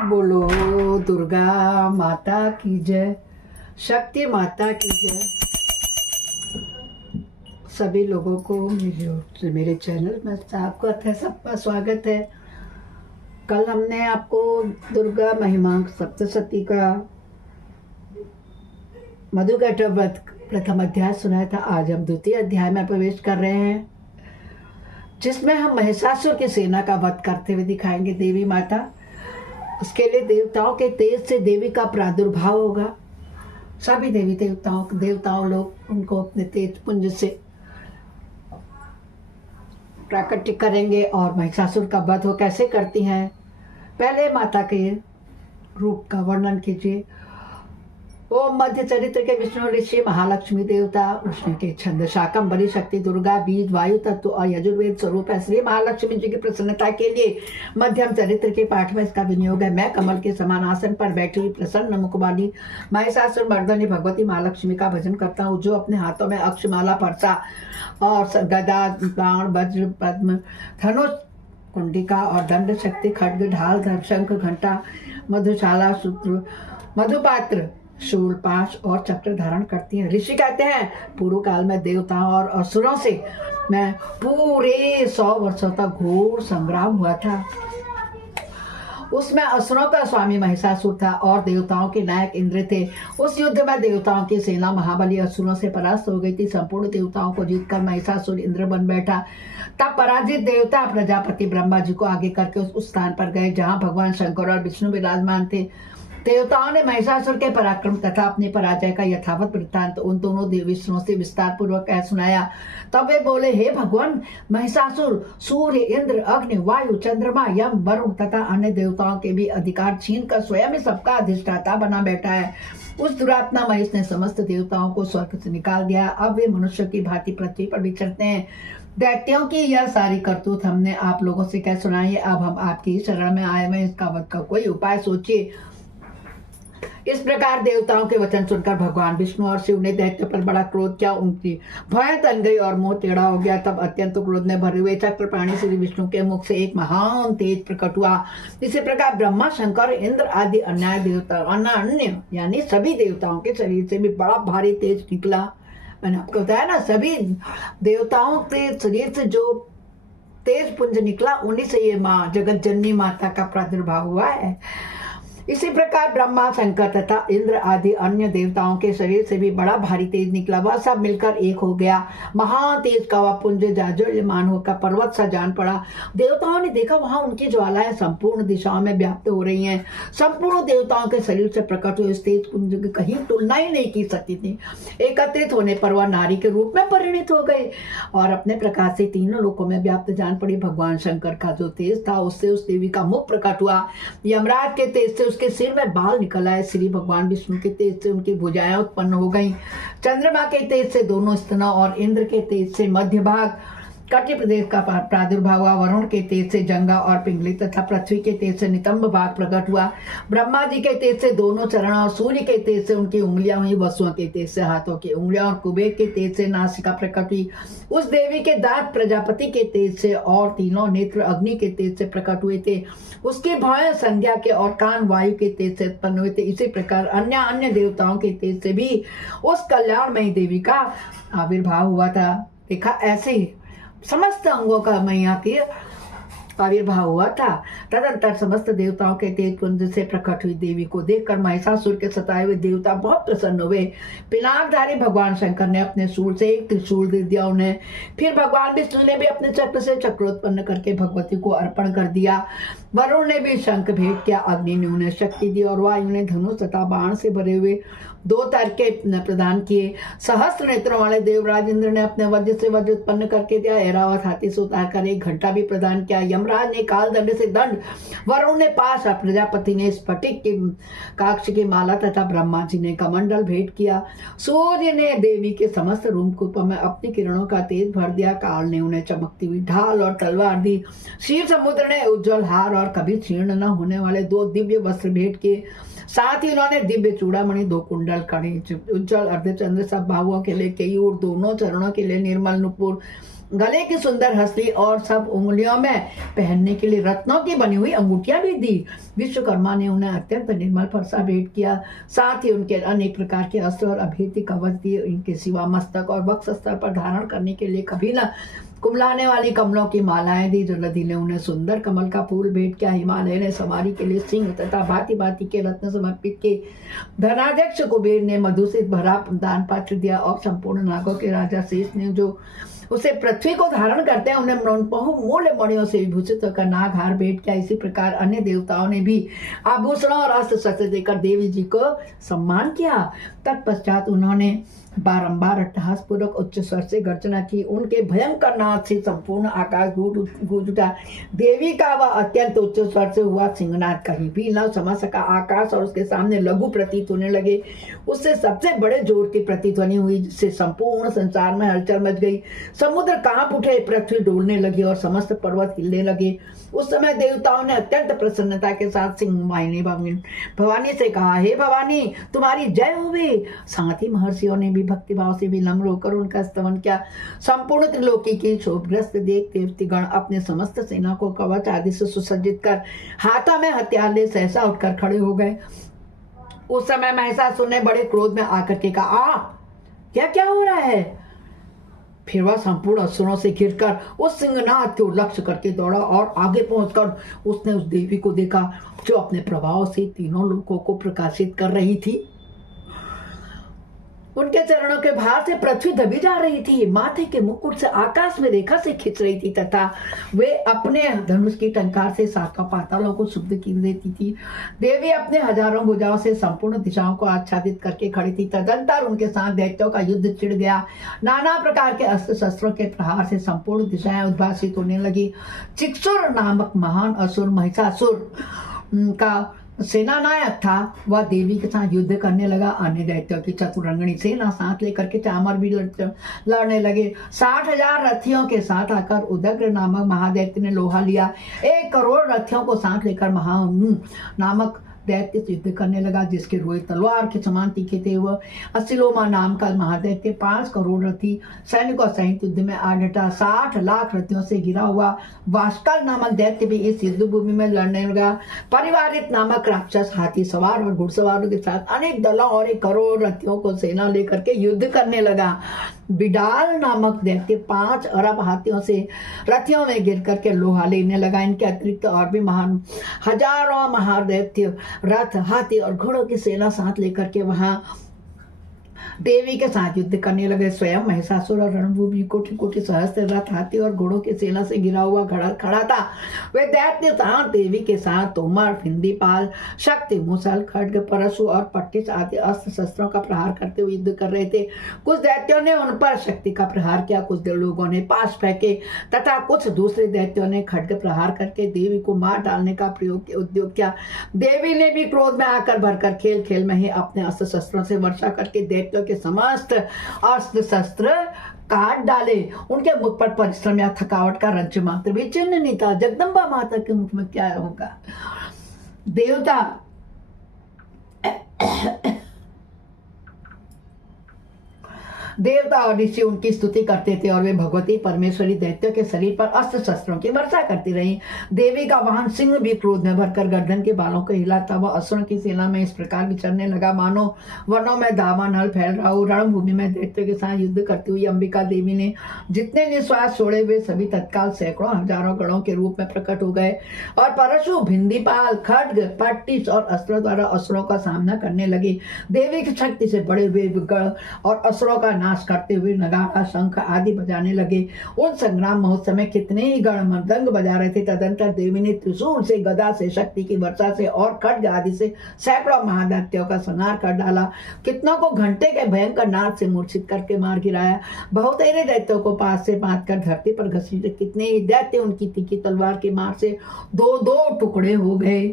बोलो दुर्गा माता की जय, शक्ति माता की जय। सभी लोगों को मेरे चैनल में सबका स्वागत है। कल हमने आपको दुर्गा महिमा सप्तशती का मधुकैटभ व्रत प्रथम अध्याय सुनाया था। आज हम द्वितीय अध्याय में प्रवेश कर रहे हैं, जिसमें हम महिषासुर की सेना का वध करते हुए दिखाएंगे देवी माता। उसके लिए देवताओं के तेज से देवी का प्रादुर्भाव होगा। सभी देवी देवताओं लोग उनको अपने तेज पुंज से प्राकट्य करेंगे और महिषासुर का वध वो कैसे करती हैं। पहले माता के रूप का वर्णन कीजिए। ओम मध्य चरित्र के विष्णु ऋषि महालक्ष्मी देवता, विष्णु के छंद शाकंभरी शक्ति दुर्गा, बीज वायु तत्व और यजुर्वेद स्वरूप है। श्री महालक्ष्मी जी की प्रसन्नता के लिए मध्यम चरित्र के पाठ में इसका विनियोग है। मैं कमल के समान आसन पर बैठी हुई प्रसन्न मुख वाली महिषासुर मर्दनी भगवती महालक्ष्मी का भजन करता हूँ, जो अपने हाथों में अक्षमाला, परसा और गदा, बाण, वज्र, पद्म, धनुष, कुंडिका और दंड शक्ति, खड्ग, ढाल, शंख, घंटा, मधुशाला, सूत्र, मधुपात्र, शूल, पाश और चक्र धारण करती हैं। ऋषि कहते हैं पूर्व काल में देवताओं और असुरों से मैं पूरे 100 वर्षों तक घोर संग्राम हुआ था। उसमें असुरों का स्वामी महिषासुर था और देवताओं के नायक इंद्र थे। उस युद्ध में देवताओं की सेना महाबली असुरों से परास्त हो गई थी। संपूर्ण देवताओं को जीतकर महिषासुर इंद्र बन बैठा। तब पराजित देवता प्रजापति ब्रह्मा जी को आगे करके उस स्थान पर गए जहां भगवान शंकर और विष्णु विराजमान थे। देवताओं ने महिषासुर के पराक्रम तथा अपनी पराजय का यथावत वृत्तांत उन दोनों विष्णुओं से विस्तार पूर्वक कह सुनाया। तब वे बोले, हे भगवान, महिषासुर सूर्य, इंद्र, अग्नि, वायु, चंद्रमा, यम, वरुण तथा अन्य देवताओं के भी अधिकार छीन कर स्वयं ही सबका अधिष्ठाता बना बैठा है। उस दुरात्मा महिष ने समस्त देवताओं को स्वर्ग से निकाल दिया। अब वे मनुष्य की भांति पृथ्वी पर विचरते हैं। दैत्यों की यह सारी करतूत हमने आप लोगों से कह सुनाई। अब हम आपकी शरण में आए हैं, इसका वध का कोई उपाय सोचिए। इस प्रकार देवताओं के वचन सुनकर भगवान विष्णु और शिव ने दैत्य पर बड़ा क्रोध किया। उनकी भय तन गई और मुंह टेढ़ा हो गया। तब अत्यंत क्रोध में भरे हुए चक्रपाणी श्री विष्णु के मुख से एक महान तेज प्रकट हुआ। इसी प्रकार ब्रह्मा, शंकर, इंद्र आदि अन्य यानी सभी देवताओं के शरीर से भी बड़ा भारी तेज निकला। मैंने आपको बताया ना, सभी देवताओं के शरीर से जो तेज पुंज निकला, उन्हीं से ये माँ जगत जननी माता का प्रादुर्भाव हुआ है। इसी प्रकार ब्रह्मा, शंकर तथा इंद्र आदि अन्य देवताओं के शरीर से भी बड़ा भारी तेज निकला। वह सब मिलकर एक हो गया। महान तेज का वह पुंज जाज्वल्यमान होकर पर्वत सा जान पड़ा। देवताओं ने देखा वहां उनकी ज्वालाएं संपूर्ण दिशाओं में व्याप्त हो रही हैं। संपूर्ण देवताओं के शरीर से प्रकट हुए इस तेज पुंज की कहीं तुलना ही नहीं की सकती थी। एकत्रित होने पर वह नारी के रूप में परिणित हो गई और अपने प्रकाश से तीनों लोकों में व्याप्त जान पड़ी। भगवान शंकर का जो तेज था, उससे उस देवी का मुख प्रकट हुआ। यमराज के तेज से उसके सिर में बाल निकल आए। श्री भगवान विष्णु के तेज से उनकी भुजाएं उत्पन्न हो गईं। चंद्रमा के तेज से दोनों स्तनों और इंद्र के तेज से मध्य भाग कटि प्रदेश का प्रादुर्भाव हुआ। वरुण के तेज से जंगा और पिंगली तथा पृथ्वी के तेज से नितंब भाग प्रकट हुआ। ब्रह्मा जी के तेज से दोनों चरण और सूर्य के तेज से उनकी उंगलियां हुई। वसुओं के तेज से हाथों की उंगलियां और कुबेर के तेज से नासिका प्रकट हुई। उस देवी के दांत प्रजापति के तेज से और तीनों नेत्र अग्नि के तेज से प्रकट हुए थे। उसकी भौहें संध्या के और कान वायु के तेज से उत्पन्न हुए थे। इसी प्रकार अन्य देवताओं के तेज से भी उस कल्याणमयी देवी का आविर्भाव हुआ था। देखा, ऐसे ही समस्त अंगों का मैया के आविर्भाव हुआ था। तदंतर समस्त देवताओं के तेज पुंज से प्रकट हुई देवी को देखकर महिषासुर के सताए हुए देवता बहुत प्रसन्न हुए। पिनाकधारी भगवान शंकर ने अपने शूल से एक त्रिशूल दे दिया उन्हें। फिर भगवान विष्णु ने भी अपने चक्र से चक्रोत्पन्न करके भगवती को अर्पण कर दिया। वरुण ने भी शंख भेंट किया। अग्नि ने उन्हें शक्ति दी और वायु ने धनुष तथा बाण से भरे हुए 2 तरके प्रदान किए। सहस्त्र नेत्रों वाले देवराज इंद्र ने अपने वज्र से वज्र उत्पन्न करके दिया। ऐरावत हाथी से उतार कर एक घंटा भी प्रदान किया। यमराज ने काल दंड से दंड, वरुण ने पाश, प्रजापति ने स्फटिक की काक्ष की माला तथा ब्रह्मा जी ने कमंडल भेंट किया। सूर्य ने देवी के समस्त रूपकुंभ में अपनी किरणों का तेज भर दिया। काल ने उन्हें चमकती हुई ढाल और तलवार दी। शिव समुद्र ने उज्जवल हार और कभी क्षीण न होने वाले 2 दिव्य वस्त्र भेंट किए। साथ ही उन्होंने दिव्य चूड़ामणि, 2 कुंडल, कड़ी, उज्जवल अर्धचंद्र, सब भावों के लिए केयूर, दोनों चरणों के लिए निर्मल नुपुर, गले की सुंदर हंसली और सब उंगलियों में पहनने के लिए रत्नों की बनी हुई अंगूठियां भी दी। विश्वकर्मा ने उन्हें अत्यंत निर्मल फरसा भेंट किया। साथ ही उनके अनेक प्रकार के अस्त्र और अभेद्य कवच दिए। इनके सिवा मस्तक और वक्ष स्तर पर धारण करने के लिए कभी न कुमलाने वाली कमलों की मालाएं दी। जलधि ने उन्हें सुंदर कमल का फूल भेंट किया। हिमालय ने सवारी के लिए सिंह तथा भांति भांति के रत्न समर्पित किए। धनाध्यक्ष कुबेर ने मधु से भरा दान पात्र दिया और संपूर्ण नागों के राजा शेष ने जो उसे पृथ्वी को धारण करते हैं उन्हें बहुमूल्य मणियों से विभूषित होकर नागहार भेंट किया। इसी प्रकार अन्य देवताओं ने भी आभूषणों और अस्त्र शस्त्र देकर देवी जी को सम्मान किया। तत्पश्चात उन्होंने बारंबार अट्टहास पूर्वक उच्च स्वर से गर्जना की। उनके भयंकर नाद से संपूर्ण आकाश गूंज उठा। देवी का वह अत्यंत उच्च स्वर से हुआ सिंहनाद कहीं भी न समझ सका। आकाश और उसके सामने लघु प्रतीत होने लगे। उससे सबसे बड़े जोर की प्रतिध्वनि हुई, जिससे संपूर्ण संसार में हलचल मच गई। समुद्र कांप उठे, पृथ्वी डोलने लगी और समस्त पर्वत हिलने लगे। उस समय देवताओं ने अत्यंत प्रसन्नता के साथ सिंह वाहिनी भवानी से कहा, हे भवानी, तुम्हारी जय होवे। साथ ही महर्षियों ने भी भक्तिभाव से विनम्र होकर उनका स्तवन किया। संपूर्ण त्रिलोकी की शोभग्रस्त देव देवतीगण अपने समस्त सेना को कवच आदि से सुसज्जित कर हाथों में हथियार ले सहसा उठकर खड़े हो गए। उस समय महिषासुर ने बड़े क्रोध में आकर के कहा, क्या हो रहा है? फिर वह संपूर्ण असुरों से घिरकर उस सिंहनाद को लक्ष्य करके दौड़ा और आगे पहुंचकर उसने उस देवी को देखा जो अपने प्रभाव से तीनों लोकों को प्रकाशित कर रही थी। उनके चरणों के भार से पृथ्वी दबी जा रही थी। माथे के मुकुट से आकाश में रेखा से खिंच रही थी तथा वे अपने धनुष की टंकार से सातों पातालों को शुद्ध की देती थी। देवी अपने हजारों भुजाओं से संपूर्ण दिशाओं को आच्छादित करके खड़ी थी। तदंतर उनके साथ दैत्यों का युद्ध छिड़ गया। नाना प्रकार के अस्त्र शस्त्रों के प्रहार से संपूर्ण दिशाएं उद्भासित होने लगी। चिक्षुर नामक महान असुर महिषासुर का सेनानायक था, वह देवी के साथ युद्ध करने लगा। अन्य दैत्यों की चतुरंगनी सेना साथ लेकर के चामर भी लड़ने लगे। 60,000 रथियों के साथ आकर उदग्र नामक महादैत्य ने लोहा लिया। 1 करोड़ रथियों को साथ लेकर महा नामक दैत्य युद्ध करने लगा, जिसके रोए तलवार के समान तीखे थे। वह असिलोमा नाम का महादैत्य 5 करोड़ रथी सैनिकों सहित युद्ध में आ डटा। 60 लाख रथियों से घिरा हुआ वास्कल नामक दैत्य भी इस युद्ध भूमि में लड़ने लगा। परिवारित नामक राक्षस हाथी सवार और घुड़सवारों के साथ अनेक दलों और 1 करोड़ रथियों को सेना लेकर के युद्ध करने लगा। बिडाल नामक दैत्य 5 अरब हाथियों से रथियों में गिर करके लोहा लेने लगा। इनके अतिरिक्त और भी महान हजारों महादैत्य रथ, हाथी और घोड़ों की सेना साथ लेकर के वहां देवी के साथ युद्ध करने लगे। स्वयं महिषासुर और रणभूमि कोटि कोटि सहस्त्र रथ, हाथी और घोड़ों की सेना से घिरा हुआ खड़ा था। वे दैत्य साथ देवी के साथ तोमर, फिंदीपाल, शक्ति, मुसल, खड्ग, परशु और पट्टिस आदि अस्त्र शस्त्रों का प्रहार करते हुए युद्ध कर रहे थे। कुछ दैत्यों ने उन पर शक्ति का प्रहार किया, कुछ लोगों ने पाश फेंके तथा कुछ दूसरे दैत्यों ने खड्ग प्रहार करके देवी को मार डालने का उद्योग किया। देवी ने भी क्रोध में आकर भरकर खेल खेल में ही अपने अस्त्र शस्त्रों से वर्षा करके दैत्यों के समस्त अस्त्र शस्त्र काट डाले। उनके मुख पर परिश्रम या थकावट का रंच मात्र भी चिन्ह नहीं था। जगदम्बा माता के मुख में क्या होगा? देवता देवता और ऋषि उनकी स्तुति करते थे और वे भगवती परमेश्वरी दैत्यों के शरीर पर अस्त्र शस्त्रों की वर्षा करती रही। देवी का वाहन सिंह भी क्रोध में भरकर गर्दन के बालों को हिलाता वह असुरों की सेना में इस प्रकार विचरने लगा मानो वनों में दावानल फैल रहा हो। रणभूमि में दैत्यों के साथ युद्ध करती हुई अंबिका देवी ने जितने निश्वास छोड़े वे सभी तत्काल सैकड़ों हजारों गणों के रूप में प्रकट हो गए और परशु, भिंदीपाल, खड्ग, पट्टिस और अस्त्रों द्वारा असुरों का सामना करने लगे। देवी की शक्ति से बड़े हुए गण और असुरों का नाश करते हुए नगाड़ा, शंख आदि बजाने लगे। उन संग्राम महोत्सव में कितने ही गण मृदंग बजा रहे थे। तदंतर देवी ने त्रिशूल से, गदा से, शक्ति की वर्षा से और खड्ग आदि से सैकड़ों महादैत्यों का संहार कर डाला। कितनों को घंटे के भयंकर नाद से मूर्छित करके मार गिराया। बहुतेरे दैत्यों को पास से बांध कर धरती पर घसीटे। कितने ही दैत्य उनकी तीखी तलवार की मार से 2-2 टुकड़े हो गए।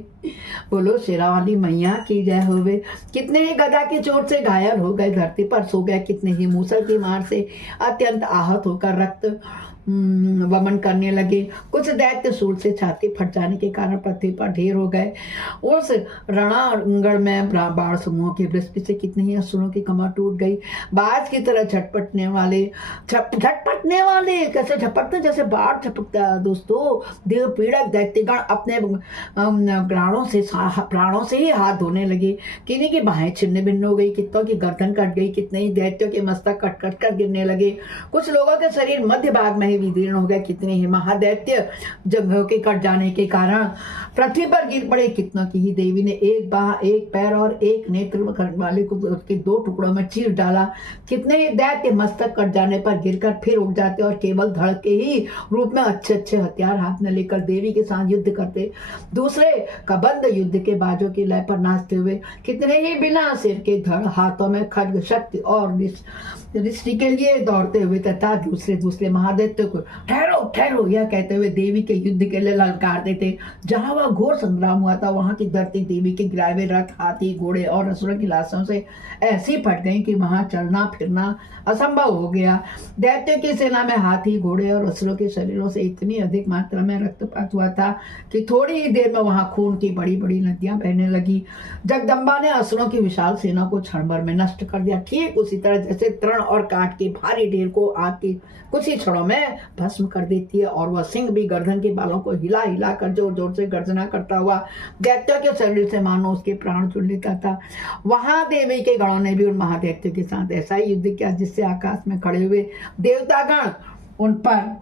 बोलो शेरावाली मैया की जय होवे। कितने ही गदा की चोट से घायल हो गए, धरती पर सो गए। कितने ही मूसल की मार से अत्यंत आहत होकर रक्त वमन करने लगे। कुछ दैत्य सूर से छाती फट जाने के कारण पृथ्वी पर ढेर हो गए। उस रणांगण में बाण समूह की वृष्टि से कितने ही असुरों की कमर टूट गई। बाज की तरह झटपटने वाले कैसे झपटते, जैसे बाढ़ झपटता है दोस्तों। देव पीड़क दैत्यगण अपने प्राणों से ही हाथ धोने लगे। किन्हीं की बाहें छिन्न भिन्न हो गई, कितनों की गर्दन कट गई, कितने ही दैत्यों के मस्तक कट कट कर गिरने लगे। कुछ लोगों के शरीर मध्य भाग में ही विदीर्ण हो गए। कितने ही महादैत्य जंघों के कट जाने के कारण पृथ्वी पर गिर पड़े। कितनों की ही देवी ने एक बाह, एक पैर और एक नेत्र वाले को उसके 2 टुकड़ों में चीर डाला। कितने ही दैत्य मस्तक कट जाने पर गिरकर फिर उठ जाते और केवल धड़ के ही रूप में अच्छे अच्छे हथियार हाथ में लेकर देवी के साथ युद्ध करते। दूसरे कबंध युद्ध के बाजों की लय पर नाचते हुए। कितने ही बिना सिर के धड़, हाथों में खड्ग, शक्ति और दृष्टि के लिए दौड़ते हुए तथा दूसरे महादैत्य को ठहरो ठहरो यह कहते हुए देवी के युद्ध के लिए ललकारते थे। जहां वह घोर संग्राम हुआ था वहां की धरती देवी के गिराए हुए रथ, हाथी, घोड़े और असुरों की लाशों से ऐसी फट गई कि वहां चलना फिरना असंभव हो गया। दैत्यों की सेना में हाथी, घोड़े और असुरों के शरीरों से इतनी अधिक मात्रा में रक्तपात हुआ था कि थोड़ी ही देर में वहां खून की बड़ी बड़ी नदियां बहने लगी। जगदम्बा ने असुरों की विशाल सेना को क्षण भर में नष्ट कर दिया, ठीक उसी तरह जैसे तृण और काट के भारी ढेर को आग की कुछ ही क्षणों में भस्म कर देती है। और वह सिंह भी गर्दन के बालों को हिला हिला कर जोर जोर से गर्जना करता हुआ दैत्यों के शरीर से मानो उसके प्राण चुन लेता था। वहां देवी के गणों ने भी उन महादैत्यों के साथ ऐसा ही युद्ध किया जिससे आकाश में खड़े हुए देवतागण उन पर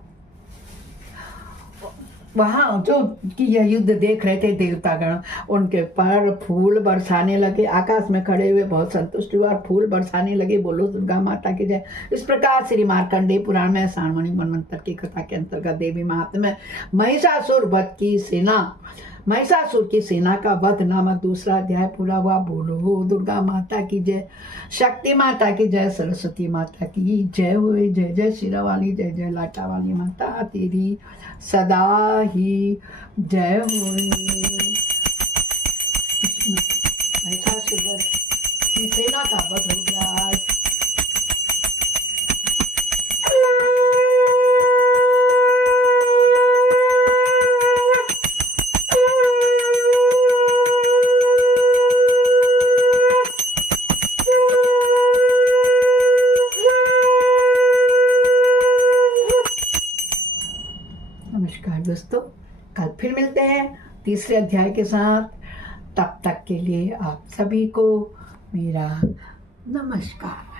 वहां जो कि यह युद्ध देख रहे थे देवतागण उनके पर फूल बरसाने लगे। आकाश में खड़े हुए बहुत संतुष्ट हुए और फूल बरसाने लगे। बोलो दुर्गा माता की जय। इस प्रकार श्री मार्कंडेय पुराण में सांवणी मनवंतर की कथा के अंतर्गत देवी महात्म्य महिषासुर की सेना का वध नामक दूसरा अध्याय पूरा हुआ। बोलो दुर्गा माता की जय, शक्ति माता की जय, सरस्वती माता की जय हुए। जय जय शिरा वाली, जय जय लाटा वाली माता तेरी सदा ही जय हुए। महिषासुर की सेना का वध हो गया। नमस्कार दोस्तों, कल फिर मिलते हैं तीसरे अध्याय के साथ। तब तक के लिए आप सभी को मेरा नमस्कार।